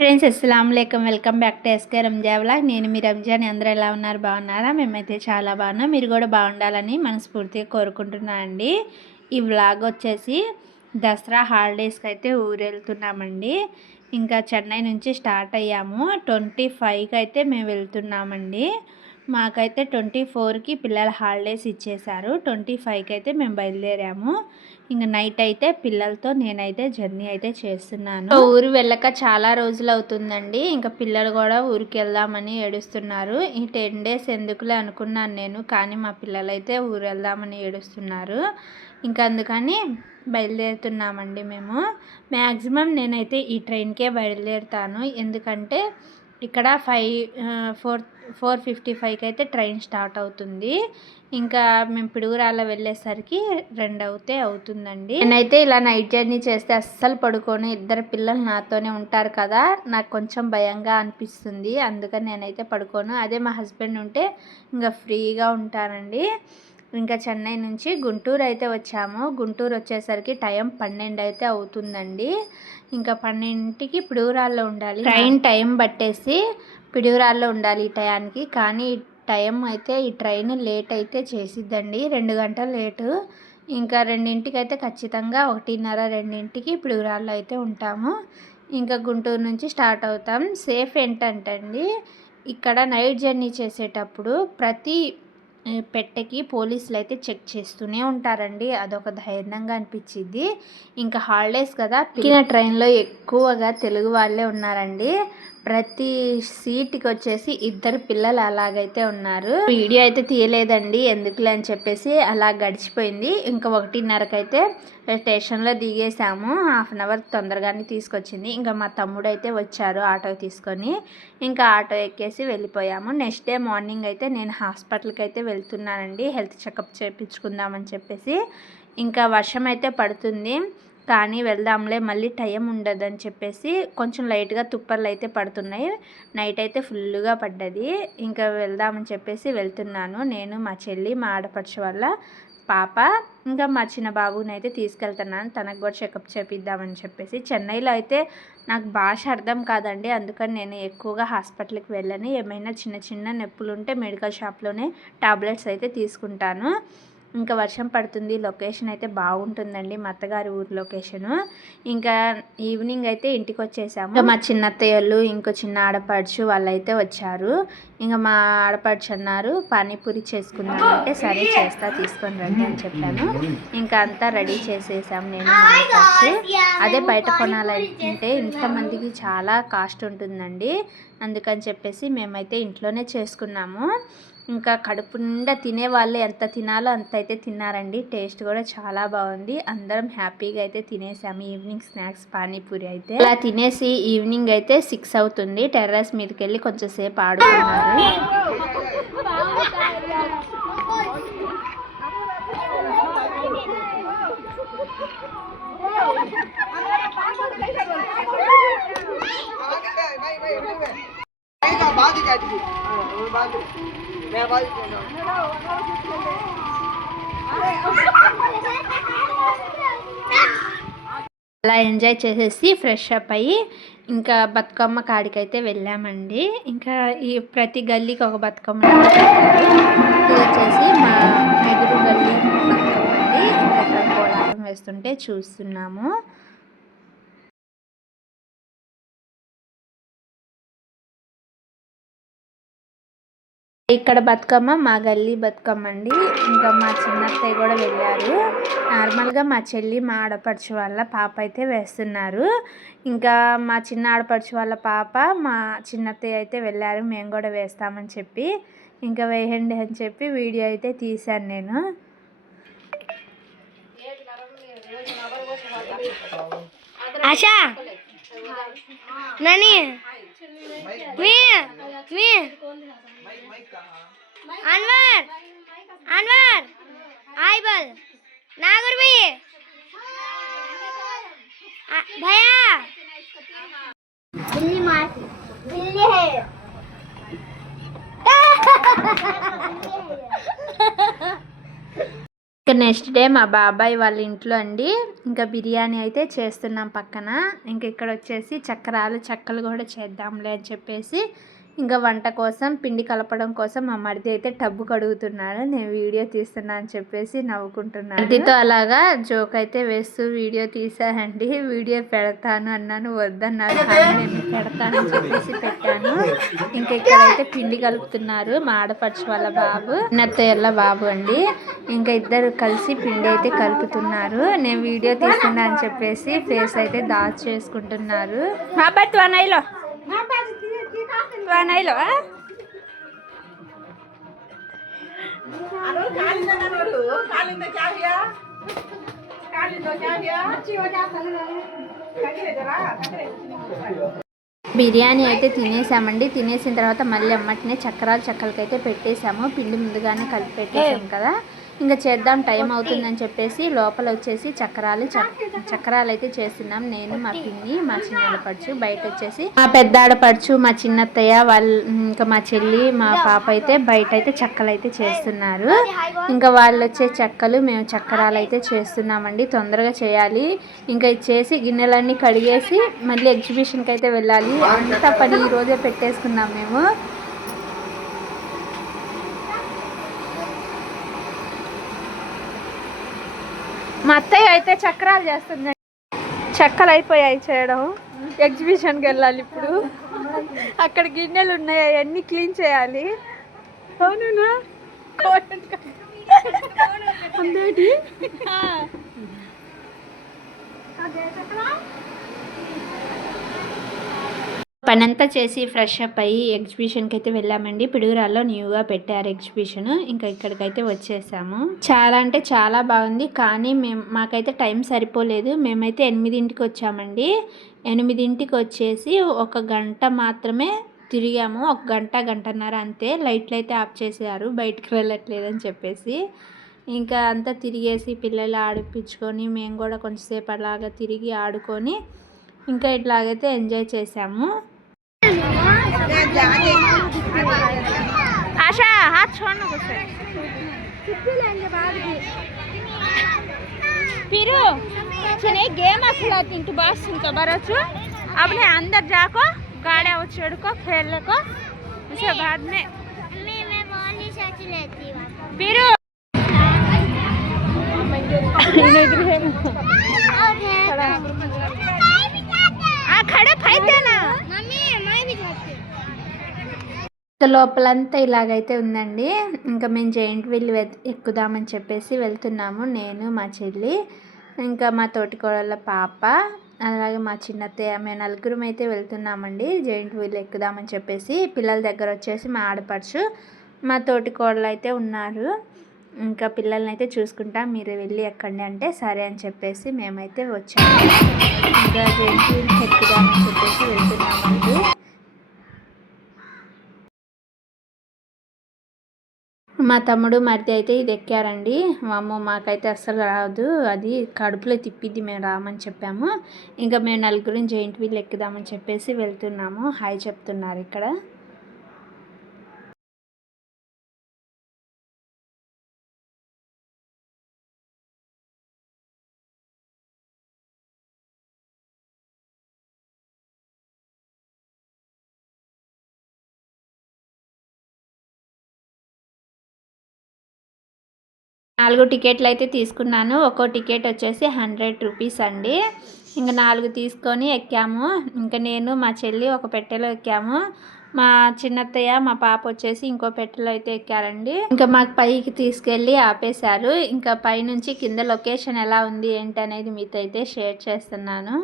Friends అస్సలాము అలైకుం welcome back to S K Ranja vlog. నేను మీ రంజాని అందరూ ఎలా ఉన్నారు, బాగున్నారా? మేమైతే చాలా బాగున్నాం. మీరు కూడా బాగుండాలని మనస్ఫూర్తిగా కోరుకుంటున్నాను అండి. ఈ వ్లాగ్ వచ్చేసి దసరా హాలిడేస్కి అయితే ఊరు వెళ్తున్నామండి. ఇంకా చెన్నై నుంచి స్టార్ట్ అయ్యాము. 25కి అయితే మేము వెళ్తున్నామండి. మాకైతే 24కి పిల్లల హాలిడేస్ ఇచ్చేశారు. 25కి అయితే మేము బయలుదేరాము. ఇంకా నైట్ అయితే పిల్లలతో నేనైతే జర్నీ అయితే చేస్తున్నాను. ఊరు వెళ్ళక చాలా రోజులు అవుతుందండి. ఇంకా పిల్లలు కూడా ఊరికి వెళ్దామని ఏడుస్తున్నారు. ఈ 10 డేస్ ఎందుకులే అనుకున్నాను నేను, కానీ మా పిల్లలు అయితే ఊరు వెళ్దామని ఏడుస్తున్నారు. ఇంకా అందుకని బయలుదేరుతున్నామండి మేము. మ్యాక్సిమం నేనైతే ఈ ట్రైన్కే బయలుదేరుతాను. ఎందుకంటే ఇక్కడ 4:55కి అయితే ట్రైన్ స్టార్ట్ అవుతుంది. ఇంకా మేము పిడుగురాళ్ళ వెళ్ళేసరికి 2 అవుతుందండి. నేనైతే ఇలా నైట్ జర్నీ చేస్తే అస్సలు పడుకోను. ఇద్దరు పిల్లలు నాతోనే ఉంటారు కదా, నాకు కొంచెం భయంగా అనిపిస్తుంది. అందుకని నేనైతే పడుకోను. అదే మా హస్బెండ్ ఉంటే ఇంకా ఫ్రీగా ఉంటానండి. ఇంకా చెన్నై నుంచి గుంటూరు అయితే వచ్చాము. గుంటూరు వచ్చేసరికి టైం 12 అయితే అవుతుందండి. ఇంకా 12కి పిడుగురాళ్ళలో ఉండాలి. ట్రైన్ టైం పట్టేసి పిడుగురాళ్ళలో ఉండాలి ఈ టయానికి. కానీ టైం అయితే ఈ ట్రైన్ లేట్ అయితే చేసిద్దండి, 2 గంటలు లేటు. ఇంకా 2ంటికి అయితే ఖచ్చితంగా 1:30-2ంటికి పిడుగురాళ్ళలో అయితే ఉంటాము. ఇంకా గుంటూరు నుంచి స్టార్ట్ అవుతాం. సేఫ్ ఏంటంటే అండి, ఇక్కడ నైట్ జర్నీ చేసేటప్పుడు ప్రతి పెట్టెకి పోలీసులు అయితే చెక్ చేస్తూనే ఉంటారండి. అదొక ధైర్యంగా అనిపించింది. ఇంకా హాలిడేస్ కదా, పిల్లల ట్రైన్లో ఎక్కువగా తెలుగు వాళ్ళే ఉన్నారండి. ప్రతి సీట్కి వచ్చేసి 2 పిల్లలు అలాగైతే ఉన్నారు. వీడియో అయితే తీయలేదండి, ఎందుకులే అని చెప్పేసి అలా గడిచిపోయింది. ఇంకా 1:30కి అయితే స్టేషన్లో దిగేసాము. హాఫ్ అన్ అవర్ తొందరగానే తీసుకొచ్చింది. ఇంకా మా తమ్ముడు అయితే వచ్చారు ఆటో తీసుకొని. ఇంకా ఆటో ఎక్కేసి వెళ్ళిపోయాము. నెక్స్ట్ డే మార్నింగ్ అయితే నేను హాస్పిటల్కి అయితే వెళ్తున్నానండి, హెల్త్ చెకప్ చేయించుకుందామని చెప్పేసి. ఇంకా వర్షం అయితే పడుతుంది, కానీ వెళ్దాంలే, మళ్ళీ టైం ఉండదని చెప్పేసి కొంచెం లైట్గా తుప్పర్లు అయితే పడుతున్నాయి. నైట్ అయితే ఫుల్గా పడ్డది. ఇంకా వెళ్దామని చెప్పేసి వెళ్తున్నాను. నేను, మా చెల్లి, మా ఆడపడుచు వల్ల పాప, ఇంకా మా చిన్న బాబుని అయితే తీసుకెళ్తున్నాను. తనకు కూడా చెకప్ చేపిద్దామని చెప్పేసి. చెన్నైలో అయితే నాకు భాష అర్థం కాదండి, అందుకని నేను ఎక్కువగా హాస్పిటల్కి వెళ్ళను. ఏమైనా చిన్న చిన్న నొప్పులు ఉంటే మెడికల్ షాప్లోనే టాబ్లెట్స్ అయితే తీసుకుంటాను. ఇంకా వర్షం పడుతుంది. లొకేషన్ అయితే బాగుంటుందండి, మా అత్తగారి ఊరు లొకేషను. ఇంకా ఈవినింగ్ అయితే ఇంటికి వచ్చేసాము. ఇంకా మా చిన్నత్తయ్యలు, ఇంకో చిన్న ఆడపడుచు వాళ్ళైతే వచ్చారు. ఇంకా మా ఆడపడుచు అన్నారు పానీపూరి చేసుకుందామంటే, సరే చేస్తా తీసుకొని రండి అని చెప్పాను. ఇంకా అంతా రెడీ చేసేసాము నేను, మా ఆడపడుచు. అదే బయట కొనాలంటే ఇంతమందికి చాలా కాస్ట్ ఉంటుందండి. అందుకని చెప్పేసి మేమైతే ఇంట్లోనే చేసుకున్నాము. ఇంకా కడుపు నిండా తినేవాళ్ళు ఎంత తినాలో అంత అయితే తిన్నారండి. టేస్ట్ కూడా చాలా బాగుంది. అందరం హ్యాపీగా అయితే తినేసాము ఈవినింగ్ స్నాక్స్ పానీపూరి అయితే. అలా తినేసి ఈవినింగ్ అయితే 6 అవుతుంది. టెర్రస్ మీదకి వెళ్ళి కొంచెం సేపు ఆడుకున్నారు. అలా ఎంజాయ్ చేసేసి ఫ్రెష్ అప్ అయ్యి ఇంకా బతుకమ్మ కాడికైతే వెళ్ళామండి. ఇంకా ఈ ప్రతి గల్లీకి ఒక బతుకమ్మ. ఇది వచ్చేసి మా ఎదురు గల్లీ బతుకమ్మ అండి. ఇంకా అక్కడ కోలాటం వేస్తుంటే చూస్తున్నాము. ఇక్కడ బతుకమ్మ మా గల్లీ బతుకమ్మ అండి. ఇంకా మా చిన్నత్తయ్య కూడా వెళ్ళారు. నార్మల్గా మా చెల్లి, మా ఆడపడుచు వాళ్ళ పాప అయితే వేస్తున్నారు. ఇంకా మా చిన్న ఆడపడుచు వాళ్ళ పాప, మా చిన్నత్తయ్య అయితే వెళ్ళారు మేము కూడా వేస్తామని చెప్పి. ఇంకా వేయండి అని చెప్పి వీడియో అయితే తీశాను నేను. ఆశా నాని अनवर अनवर आई बल नागर भी भैया बिल्ली मार बिल्ली है ఇంకా నెక్స్ట్ డే మా బాబాయ్ వాళ్ళ ఇంట్లో అండి ఇంకా బిర్యానీ అయితే చేస్తున్నాం పక్కన. ఇంకా ఇక్కడ వచ్చేసి చెక్కలు కూడా చేద్దాంలే అని చెప్పేసి ఇంకా వంట కోసం పిండి కలపడం కోసం మా మరిది అయితే టబ్బు కడుగుతున్నాడు. నేను వీడియో తీస్తున్నా అని చెప్పేసి నవ్వుకుంటున్నాను. మరిదితో అలాగా జోక్ అయితే వేస్తూ వీడియో తీసానండి. వీడియో పెడతాను అన్నాను, వద్దన్నారు. నేను పెడతానని చెప్పేసి పెట్టాను. ఇంకా ఇక్కడైతే పిండి కలుపుతున్నారు మా ఆడపడుచు వాళ్ళ బాబు, నత్తయ్యల బాబు అండి. ఇంకా ఇద్దరు కలిసి పిండి అయితే కలుపుతున్నారు. నేను వీడియో తీస్తున్నా అని చెప్పేసి ఫేస్ అయితే దాచేసుకుంటున్నారు. మా బత్ వనైలో వనైలో బిర్యానీ అయితే తినేసామండి. తినేసిన తర్వాత మళ్ళీ అమ్మటినే చెక్కలకైతే పెట్టేసాము. పిండి ముందుగానే కలిపి పెట్టేసాం కదా, ఇంకా చేద్దాం టైం అవుతుందని చెప్పేసి లోపల వచ్చేసి చక్రాలు అయితే చేస్తున్నాం. నేను మా పిన్ని మా చిన్న ఆడపడుచు, బయట వచ్చేసి మా పెద్ద ఆడపడుచు మా చిన్నత్తయ్య వాళ్ళు ఇంకా మా చెల్లి మా పాప అయితే బయట అయితే చెక్కలు అయితే చేస్తున్నారు. ఇంకా వాళ్ళు వచ్చే చెక్కలు మేము చక్రాలు అయితే చేస్తున్నామండి. తొందరగా చేయాలి. ఇంకా చేసి గిన్నెలన్నీ కడిగేసి మళ్ళీ ఎగ్జిబిషన్కి అయితే వెళ్ళాలి. అంతా పని ఈ రోజే పెట్టేసుకున్నాం మేము. మా అత్తయ్య అయితే చక్రాలు చేస్తుంది. చెక్కలు అయిపోయాయి చేయడం, ఎగ్జిబిషన్కి వెళ్ళాలి ఇప్పుడు. అక్కడ గిన్నెలు ఉన్నాయి, అవన్నీ క్లీన్ చేయాలి. అవునా అందేటి పనంతా చేసి ఫ్రెష్ అప్ అయ్యి ఎగ్జిబిషన్కి అయితే వెళ్ళామండి. పిడుగురాల్లో న్యూగా పెట్టారు ఎగ్జిబిషన్. ఇంకా ఇక్కడికైతే వచ్చేసాము. చాలా అంటే చాలా బాగుంది, కానీ మాకైతే టైం సరిపోలేదు. మేమైతే 8ంటికి వచ్చామండి. 8ంటికి వచ్చేసి 1 గంట మాత్రమే తిరిగాము. 1 గంటన్నర అంతే. లైట్లు అయితే ఆఫ్ చేశారు బయటికి వెళ్ళట్లేదని చెప్పేసి. ఇంకా అంతా తిరిగేసి పిల్లలు ఆడిపించుకొని మేము కూడా కొంచెంసేపు అలాగా తిరిగి ఆడుకొని ఇంకా ఇట్లాగైతే ఎంజాయ్ చేసాము. आशा हाथ छोड़ना गुस्से फिर चने गेम खेलाती तू बस इनका बरचू अपने अंदर जाको गाड़े वो चढ़को खेलने को उसे बाद में फिर खड़े फायदे ना లోపలంతా ఇలాగైతే ఉందండి. ఇంకా మేము జైంట్ వీల్ ఎక్కుదామని చెప్పేసి వెళ్తున్నాము. నేను మా చెల్లి ఇంకా మా తోటికోడళ్ళ పాప అలాగే మా చిన్నత్తయ్య, మేము 4 అయితే వెళ్తున్నామండి జైంట్ వీల్ ఎక్కుదామని చెప్పేసి. పిల్లల దగ్గర వచ్చేసి మా ఆడపడుచు మా తోటికోడలు అయితే ఉన్నారు. ఇంకా పిల్లల్ని అయితే చూసుకుంటా మీరు వెళ్ళి ఎక్కండి అంటే సరే అని చెప్పేసి మేమైతే వచ్చాము. ఇంకా జైంట్ వీల్ ఎక్కుదామని చెప్పేసి వెళ్తున్నామండి. మా తమ్ముడు మరిది అయితే ఇది ఎక్కారండి. అమ్మో మాకైతే అస్సలు రాదు, అది కడుపులో తిప్పిద్ది, మేము రామని చెప్పాము. ఇంకా మేము 4 జైంట్ వీల్ ఎక్కుదామని చెప్పేసి వెళ్తున్నాము. హాయ్ చెప్తున్నారు ఇక్కడ. నాలుగు టికెట్లు అయితే తీసుకున్నాను. ఒక్కో టికెట్ వచ్చేసి 100 రూపీస్ అండి. ఇంకా 4 తీసుకొని ఎక్కాము. ఇంకా నేను మా చెల్లి ఒక పెట్టెలో ఎక్కాము. మా చిన్నత్తయ్య మా పాప వచ్చేసి ఇంకో పెట్టెలో అయితే ఎక్కారండి. ఇంకా మాకు పైకి తీసుకెళ్ళి ఆపేశారు. ఇంకా పైనుంచి కింద లొకేషన్ ఎలా ఉంది ఏంటి అనేది మీతో అయితే షేర్ చేస్తున్నాను.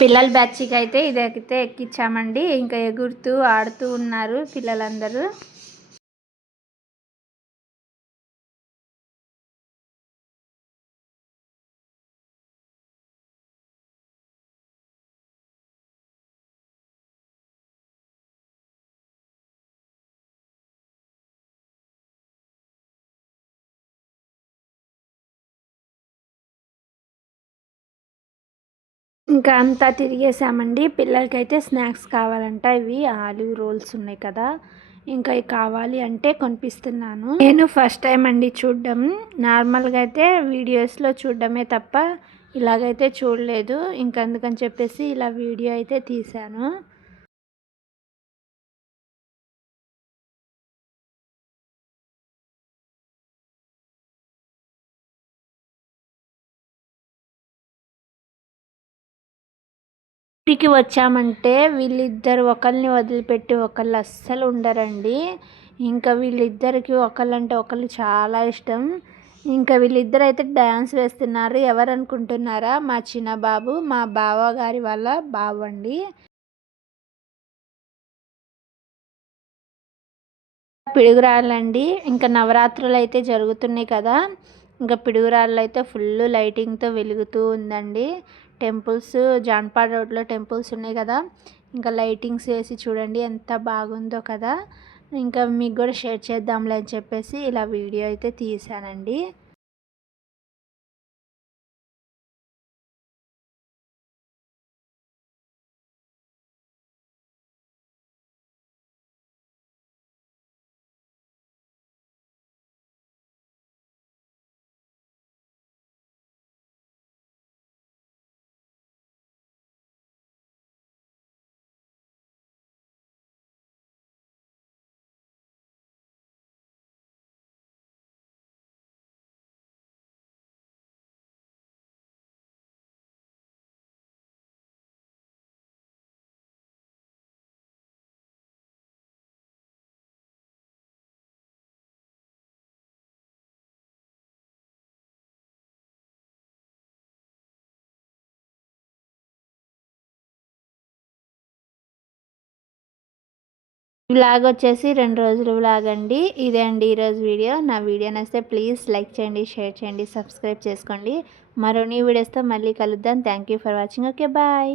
పిల్లల బ్యాచ్కి అయితే ఇదైతే ఎక్కించామండి. ఇంకా ఎగురుతూ ఆడుతూ ఉన్నారు పిల్లలందరూ. ఇంకా అంతా తిరిగేసామండి. పిల్లలకైతే స్నాక్స్ కావాలంట. ఇవి ఆలు రోల్స్ ఉన్నాయి కదా, ఇంకా ఇవి కావాలి అంటే కొనిపిస్తున్నాను. నేను ఫస్ట్ టైం అండి చూడడం. నార్మల్గా అయితే వీడియోస్లో చూడడమే తప్ప ఇలాగైతే చూడలేదు. ఇంకా అందుకని చెప్పేసి ఇలా వీడియో అయితే తీశాను. ఇంటికి వచ్చామంటే వీళ్ళిద్దరు ఒకరిని వదిలిపెట్టి ఒకళ్ళు అస్సలు ఉండరండి. ఇంకా వీళ్ళిద్దరికి ఒకళ్ళంటే ఒకళ్ళు చాలా ఇష్టం. ఇంకా వీళ్ళిద్దరు అయితే డ్యాన్స్ వేస్తున్నారు. ఎవరు అనుకుంటున్నారా? మా చిన్న బాబు, మా బావగారి వాళ్ళ బాబు అండి. పిడుగురాళ్ళండి. ఇంకా నవరాత్రులు అయితే జరుగుతున్నాయి కదా, ఇంకా పిడుగురాళ్ళు అయితే ఫుల్ లైటింగ్తో వెలుగుతూ ఉందండి. టెంపుల్స్ జాన్పాడ్ రోడ్లో టెంపుల్స్ ఉన్నాయి కదా, ఇంకా లైటింగ్స్ వేసి చూడండి ఎంత బాగుందో కదా. ఇంకా మీకు కూడా షేర్ చేద్దాంలే అని చెప్పేసి ఇలా వీడియో అయితే తీసానండి. వ్లాగ్ వచ్చేసి 2 రోజులు వ్లాగ్ అండి. ఇదే అండి ఈరోజు వీడియో. నా వీడియో నచ్చితే ప్లీజ్ లైక్ చేయండి, షేర్ చేయండి, సబ్స్క్రైబ్ చేసుకోండి. మరో న్యూ వీడియోస్తో మళ్ళీ కలుద్దాం. Thank you for watching. Okay bye.